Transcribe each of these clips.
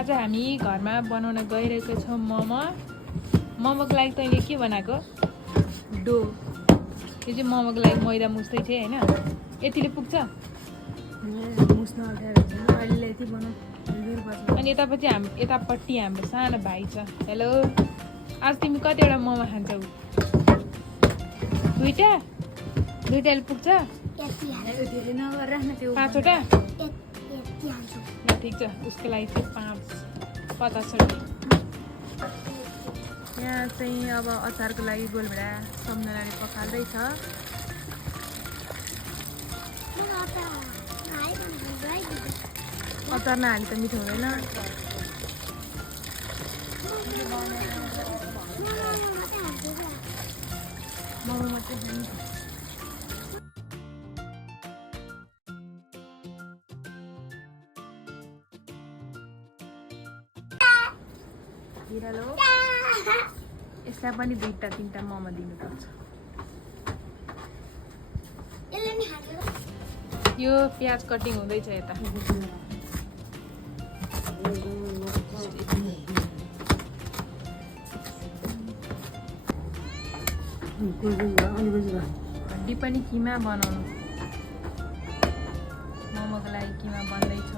आज हामी घरमा बनाउन गइरहेको छौँ मोमोको लागि तैँले के बनाएको डो यो चाहिँ मोमोको लागि मैदा मुस्दै थिएँ होइन यतिले पुग्छ अनि यतापट्टि हाम्रो सानो भाइ छ हेलो आज तिमी कतिवटा मोमो खान्छौ दुईटाले पुग्छ 5वटा ल ठिक छ उसको लागि चाहिँ 50 यहाँ चाहिँ अब अचारको लागि गोलभेडा सम्झनाले पकाल्दैछ अचार नहाली त मिठो हुँदैन मोमो मात्रै खान्छ बिरालो यसलाई पनि 2-3टा मोमो दिनुपर्छ यो प्याज कटिङ हुँदैछ यता हड्डी पनि किमा बनाउनु मोमोको लागि किमा बन्दैछ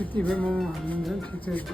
यति भए मोमो हाल्नुहुन्छ ठिक छ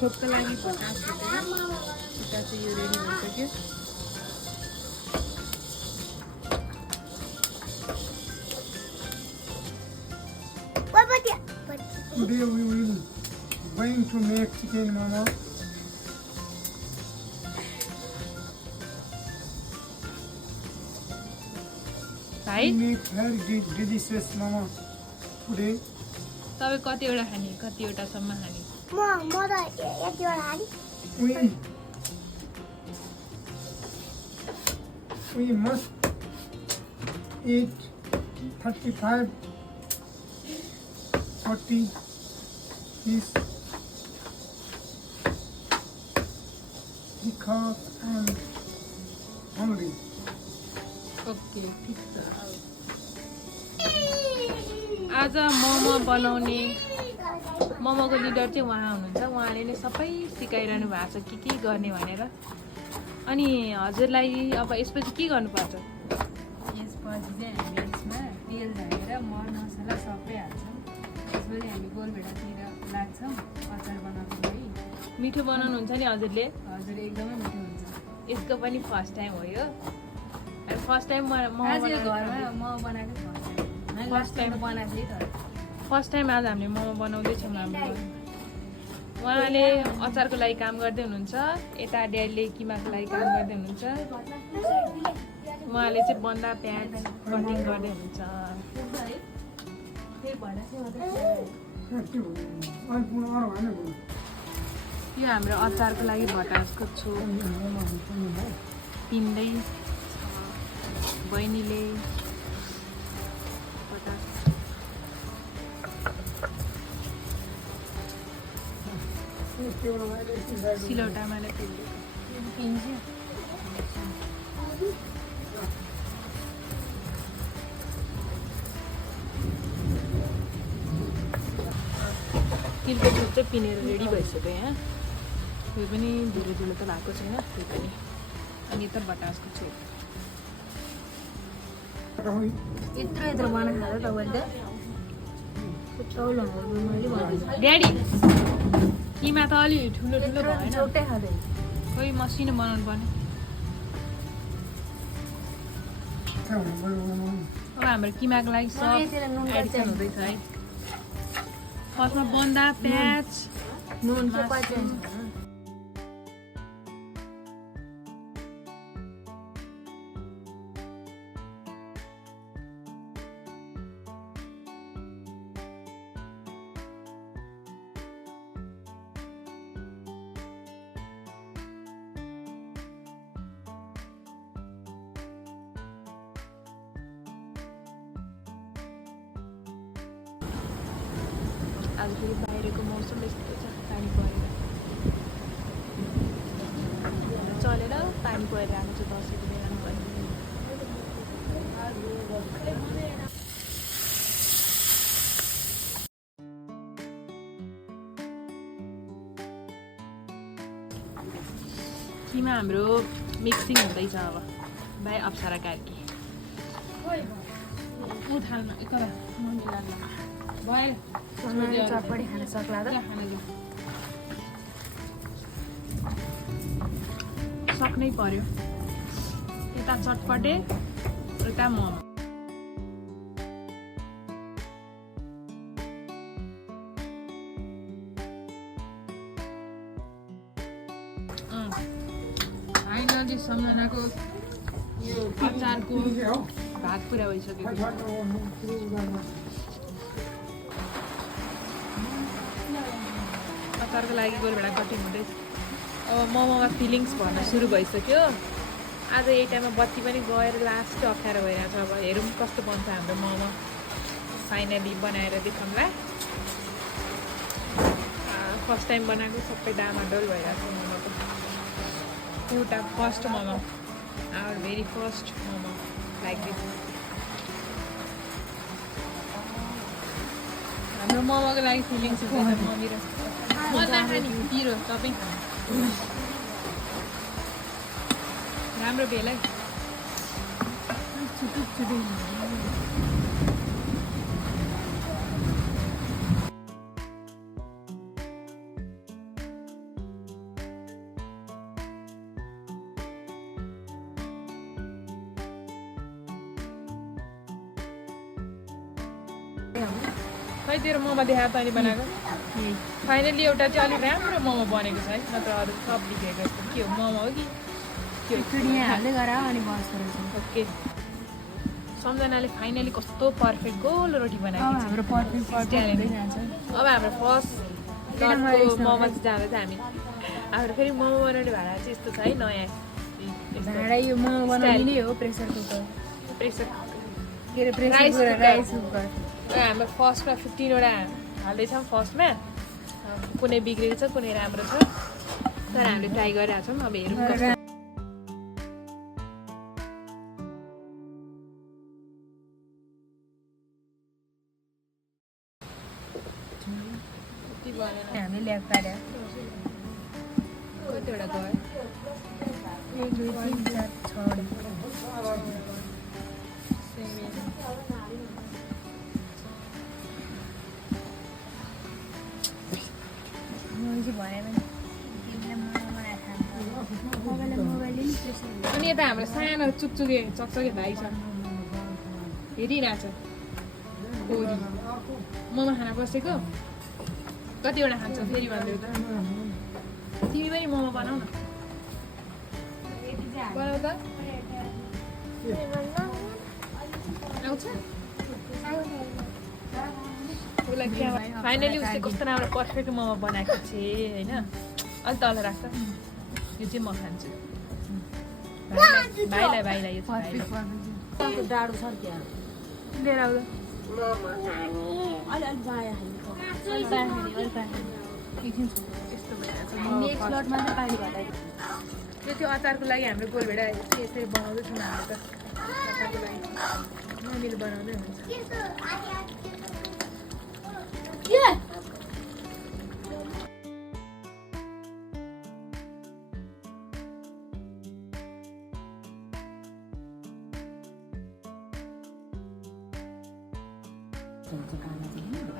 छोपको लागि भटास हालेर उता चाहिँ यो रेडी भइसक्यो Today we will going to make chicken momo. भाइ Make very delicious momo today. तपाईँ कतिवटा खाने कतिवटासम्म खाने We must eat 35-40 piece because I'm hungry. Okay ठिक छ आज मोमो बनाउने मोमोको लिडर चाहिँ उहाँ हुनुहुन्छ उहाँले नै सबै सिकाइरहनु भएको छ के गर्ने भनेर अनि हजुरलाई अब यसपछि के गर्नुपर्छ यसपछि चाहिँ हामी यसमा तेल हालेर मर मसला सबै हाल्छौँ त्यसपछि हामी गोलभेडातिर लाग्छौँ अचार बनाउनको लागि मिठो बनाउनुहुन्छ नि हजुरले हजुर एकदमै मिठो हुन्छ यसको पनि फर्स्ट टाइम हो यो फर्स्ट टाइम आज यो घरमा म बनाएको फर्स्ट टाइम बनाएको थिएँ तर फर्स्ट टाइम आज हामीले मोमो बनाउँदैछौँ हाम्रो उहाँले अचारको लागि काम गर्दै हुनुहुन्छ यता ड्याडीले किमाको लागि काम गर्दै हुनुहुन्छ उहाँले चाहिँ बन्दा प्याज कटिङ गर्दै हुनुहुन्छ यो हाम्रो अचारको लागि भटासको छु पिन्दै बहिनीले सिलौटामा पिन्छ तिलको दुध चाहिँ पिनेर रेडी भइसक्यो यहाँ त्यो पनि धुलो धुलो त भएको छैन त्यो पनि अनि यता भटासको छु यत्रो बनाएको छ तपाईँले ड्याडी किमा त अलि ठुलो ठुलो भएन छुट्टै खाँदै खोइ मसिनो बनाउनु पर्ने अब हाम्रो किमाको लागि सब एडिसन हुँदैछ है फर्स्टमा बन्दा प्याज नुन चाहिँ कति आज फेरि बाहिरको मौसम यस्तो छ, पानी परेर चलेर पानी परेर आएको छ दसैँको बेलामा पनि। किमा हाम्रो मिक्सिङ हुँदैछ अब। भाइ अप्सरा कार्की उठाल्न यता भयो चटपटी खान सक्ला त सक्नै पर्यो। यता चटपटे यता मोमो। फाइनली सम्झनाको यो अचारको भाग पुरा भइसकेको छ। अचारको लागि गोलभेडा कटिङ हुँदै अब मोमोमा फिलिङ्स भर्न सुरु भइसक्यो। आज यही टाइममा बत्ती पनि गएर लास्ट अप्ठ्यारो भइरहेको छ। अब हेरौँ कस्तो बन्छ हाम्रो मोमो। फाइनली बनाएर देखाउँला। फर्स्ट टाइम बनाएको सबै डामाडोल भइरहेको छ मोमोको। एउटा first momo, our very first momo like this. हाम्रो मोमोको लागि फिलिङ्स हुन्छ मम्मी र म नखाने पिरो तपाईँ राम्रो बेलै छुटुक छुटुक खै तेरो मोमो देखाएको तैँले बनाएको। फाइनली एउटा चाहिँ अलिक राम्रो मोमो बनेको छ है, नत्र अरू सब बिग्रेको जस्तो। के हो मोमो हो कि के हो? यहाँ हाल्दै गर अनि बस गरेको ओके सम्झनाले फाइनली कस्तो पर्फेक्ट गोल रोटी बनाएको छ। हाम्रो पर्फेक्ट पर्फेक्ट जान्छ। अब हाम्रो फर्स्ट मोमो चाहिँ जाँदैछ हामी। हाम्रो फेरि मोमो बनाउने भाँडा चाहिँ यस्तो छ है, नयाँ भाँडा यो मोमो बनाउने हो प्रेसर कुकर प्रेसर के अरे प्रेसर राइस कुकर। हाम्रो फर्स्टमा 15वटा हाल्दैछौँ फर्स्टमा। कुनै बिग्रेको छ कुनै राम्रो छ, तर हामीले ट्राई गरिरहेको छौँ। अब हेरौँ कस्तो। हामीले ल्याएको पार्यो कतिवटा गयो? 1 2 3 4 6 अनि यता हाम्रो सानो चुकचुके चकचके भाइ छ, हेरिरहेछ। कोरी मोमो खाना बसेको। कतिवटा खान्छौ फेरि भन्दै त? तिमी पनि मोमो बनाऊ न। बनाऊ त। आउँछ? फाइनली उसले कस्तो राम्रो पर्फेक्ट मोमो बनाएको छ होइन। अलिक तल राख्छ। यो चाहिँ म खान्छु। भाइलाई यो डाडो छ लिएर आउँदा यस्तो भइरहेको छ। नेक्स्ट लटमा चाहिँ पानी भर्दै यो त्यो अचारको लागि हाम्रो गोलभेडा यसरी बनाउँदैछौँ हामी त। अचारको लागि मम्मीले बनाउँदै हुन्छ।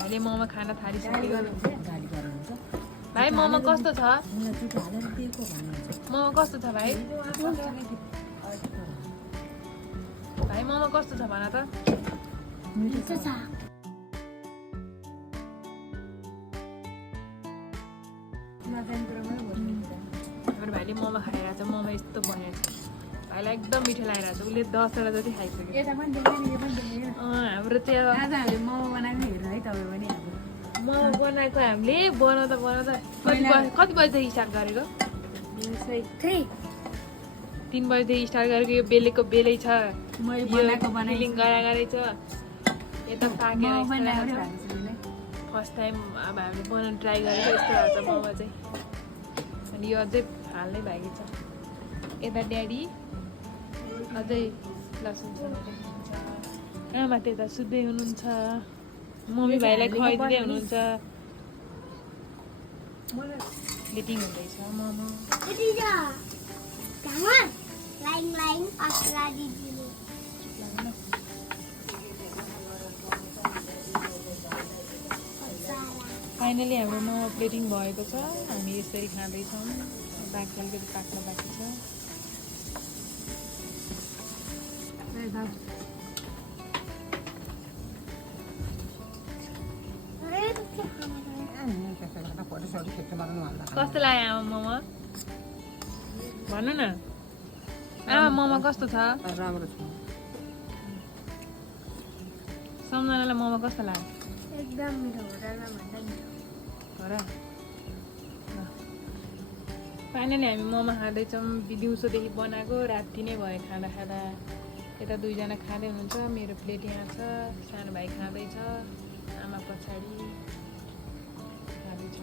भाइले मोमो खान थालिसक्यो। भाइ मोमो कस्तो छ? मोमो कस्तो छ भाइ? भाइ मोमो कस्तो छ भन त? हाम्रो भाइले मोमो खाइरहेको छ। मोमो यस्तो बनाएको छ। भाइलाई एकदम मिठो लागिरहेको छ। उसले 10वटा जति खाइसक्यो। हाम्रो चाहिँ अब आज हामीले मोमो बनाएको हेर्नु है तपाईँ पनि। मोमो बनाएको हामीले बनाउँदा कति बजीदेखि स्टार्ट गरेको? 3 बजीदेखि स्टार्ट गरेको। यो बेलेको बेलै छ। फिलिङ गरागरै छ। यता पाकेर फर्स्ट टाइम अब हामीले बनाउनु ट्राई गरेको यस्तो भएको छ मोमो चाहिँ अनि यो अझै फाल्नै बाँकी छ यता ड्याडी अझै लसुन हुनुहुन्छ आमा त्यता सुत्दै हुनुहुन्छ मम्मी भाइलाई खुवाइदिँदै हुनुहुन्छ मिटिङ हुँदैछ मोमो फाइनली हाम्रो मोमो प्लेटिङ भएको छ हामी यसरी खाँदैछौँ बाँकी अलिकति पाक्न बाँकी छ कस्तो लाग्यो आमा मोमो भन्नु न आमा मोमो कस्तो छ राम्रो छ सम्झनालाई मोमो कस्तो लाग्यो एकदम मिठो हो र भन्दा मिठो हो र फाइनली हामी मोमो खाँदैछौँ दिउँसोदेखि बनाएको राति नै भयो खाँदा खाँदा यता दुईजना खाँदै हुनुहुन्छ मेरो प्लेट यहाँ छ सानो भाइ खाँदैछ आमा पछाडि खाँदैछ